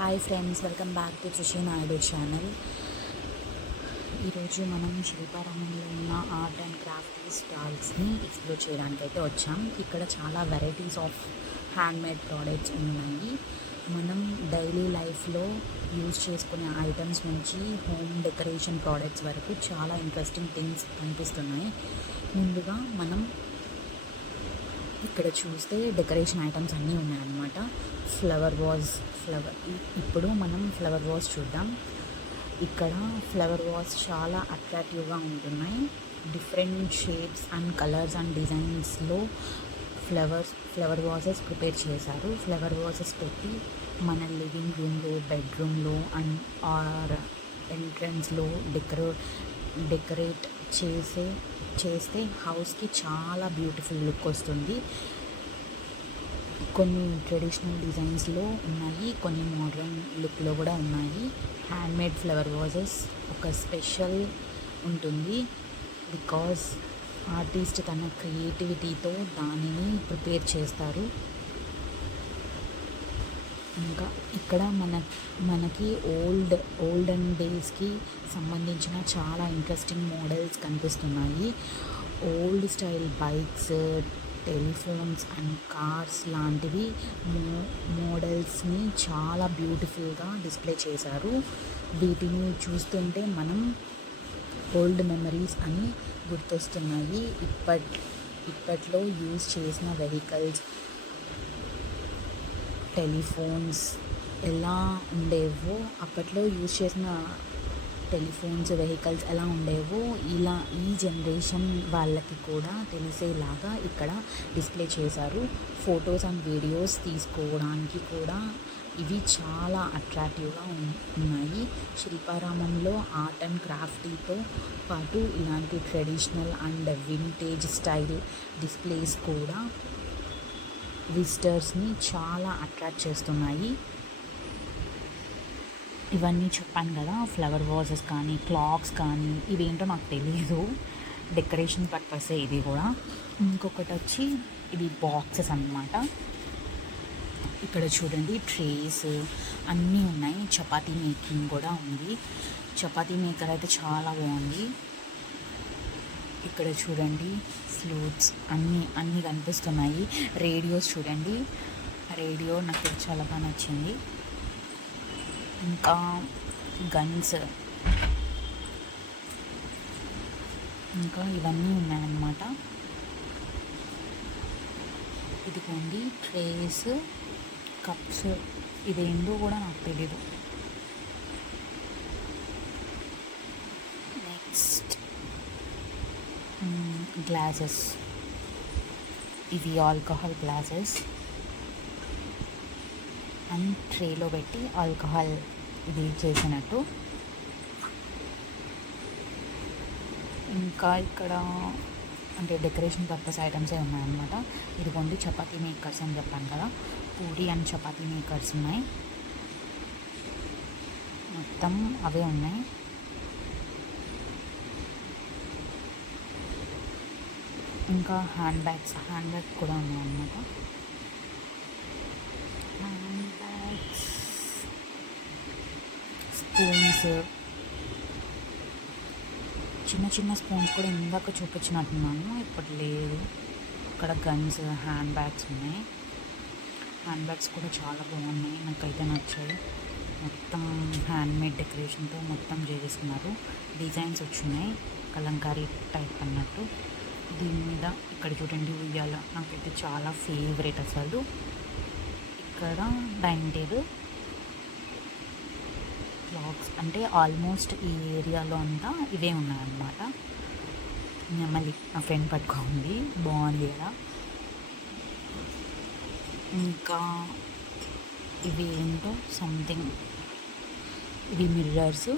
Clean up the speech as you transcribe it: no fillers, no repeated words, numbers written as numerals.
Hi friends, welcome back to Trishi Naidu channel. ఈరోజు మనం శిల్పారామంలో ఉన్న ఆర్ట్ అండ్ క్రాఫ్ట్ స్టాల్స్ని ఎక్స్ప్లోర్ చేయడానికి అయితే వచ్చాం. ఇక్కడ చాలా వెరైటీస్ ఆఫ్ హ్యాండ్మేడ్ ప్రోడక్ట్స్ ఉన్నాయి. మనం డైలీ లైఫ్లో యూజ్ చేసుకునే ఐటమ్స్ నుంచి హోమ్ డెకరేషన్ ప్రోడక్ట్స్ వరకు చాలా ఇంట్రెస్టింగ్ థింగ్స్ కనిపిస్తున్నాయి. ముందుగా మనం ఇక్కడ చూస్తే డెకరేషన్ ఐటమ్స్ అన్నీ ఉన్నాయన్నమాట. ఇప్పుడు మనం ఫ్లవర్ వాజ్ చూద్దాం. ఇక్కడ ఫ్లవర్ వాజ్ చాలా అట్రాక్టివ్గా ఉంటున్నాయి. Different shapes and colours and డిజైన్స్లో ఫ్లవర్ వాజెస్ ప్రిపేర్ చేశారు. ఫ్లవర్ వాజెస్ పెట్టి మన లివింగ్ రూమ్లో, బెడ్రూమ్లో అండ్ ఆర్ ఎంట్రన్స్లో డెకరేట్ చేస్తే హౌస్కి చాలా బ్యూటిఫుల్ లుక్ వస్తుంది. కొన్ని ట్రెడిషనల్ డిజైన్స్లో ఉన్నాయి, కొన్ని మోడర్న్ లుక్లో కూడా ఉన్నాయి. హ్యాండ్మేడ్ ఫ్లవర్ వాజెస్ ఒక స్పెషల్ ఉంటుంది బికాజ్ ఆర్టిస్ట్ తన క్రియేటివిటీతో దానిని ప్రిపేర్ చేస్తారు. ఇంకా ఇక్కడ మనకి ఓల్డెన్ డేస్కి సంబంధించిన చాలా ఇంట్రెస్టింగ్ మోడల్స్ కనిపిస్తున్నాయి. Old style bikes, telephones and cars లాంటివి మోడల్స్ని చాలా బ్యూటిఫుల్గా డిస్ప్లే చేశారు. వీటిని చూస్తుంటే మనం ఓల్డ్ మెమరీస్ అని గుర్తొస్తున్నాయి. ఇప్పట్లో యూజ్ చేసిన వెహికల్స్, టెలిఫోన్స్ ఎలా ఉండేవో, అప్పట్లో యూజ్ చేసిన టెలిఫోన్స్, వెహికల్స్ ఎలా ఉండేవో ఇలా ఈ జనరేషన్ వాళ్ళకి కూడా తెలిసేలాగా ఇక్కడ డిస్ప్లే చేశారు. ఫొటోస్ అండ్ వీడియోస్ తీసుకోవడానికి కూడా ఇవి చాలా అట్రాక్టివ్గా ఉన్నాయి. శిల్పారామంలో ఆర్ట్ అండ్ క్రాఫ్ట్తో పాటు ఇలాంటి traditional and vintage style displays కూడా విజిటర్స్ని చాలా అట్రాక్ట్ చేస్తున్నాయి. ఇవన్నీ చెప్పాను కదా, ఫ్లవర్ వాజెస్ కానీ, క్లాక్స్ కానీ, ఇవేంటో నాకు తెలియదు. డెకరేషన్ పర్పసే ఇది కూడా. ఇంకొకటి వచ్చి ఇవి బాక్సెస్ అన్నమాట. ఇక్కడ చూడండి, ట్రేస్ అన్నీ ఉన్నాయి. చపాతీ మేకింగ్ కూడా ఉంది. చపాతీ మేకర్ అయితే చాలా బాగుంది. ఇక్కడ చూడండి, ఫ్లూట్స్ అన్నీ కనిపిస్తున్నాయి. రేడియోస్ చూడండి, రేడియో నాకు చాలా బాగా నచ్చింది. ఇంకా గన్స్, ఇంకా ఇవన్నీ ఉన్నాయన్నమాట. ఇదిగోండి ట్రేస్, కప్స్, ఇదేందో కూడా నాకు తెలీదు. నెక్స్ట్ గ్లాసెస్, ఇవి ఆల్కహాల్ గ్లాసెస్ అండ్ ట్రేలో పెట్టి ఆల్కహాల్ ఇది చేసినట్టు. ఇంకా ఇక్కడ అంటే డెకరేషన్ పర్పస్ ఐటమ్సే ఉన్నాయన్నమాట. ఇదిగోండి చపాతీ మేకర్స్ అని చెప్పాను కదా, పూరి అండ్ చపాతీ మేకర్స్ ఉన్నాయి. మొత్తం అవే ఉన్నాయి. ఇంకా హ్యాండ్ బ్యాగ్ కూడా ఉన్నాయన్నమాట. స్పూన్స్, చిన్న స్పూన్స్ కూడా ఇందాక చూపించినట్టున్నాను, ఇప్పుడు లేదు. ఇక్కడ గన్స్, హ్యాండ్ బ్యాగ్స్ ఉన్నాయి. హ్యాండ్ బ్యాగ్స్ కూడా చాలా బాగున్నాయి, నాకైతే నచ్చాయి. మొత్తం హ్యాండ్మేడ్ డెకరేషన్తో మొత్తం చేస్తున్నారు. డిజైన్స్ వచ్చున్నాయి, కలంకారీ టైప్ అన్నట్టు. దీని మీద ఇక్కడ చూడండి ఉయ్యాల, నాకైతే చాలా ఫేవరెట్ అసలు. ఇక్కడ డైనింగ్ టేబుల్, క్లాక్స్, అంటే ఆల్మోస్ట్ ఈ ఏరియాలో అంతా ఇవే ఉన్నాయన్నమాట. మళ్ళీ నా ఫ్రెండ్ పట్టుకుంది, బాగుంది కదా. ఇంకా ఇవి ఏంటో సంథింగ్, ఇవి మిర్రర్స్,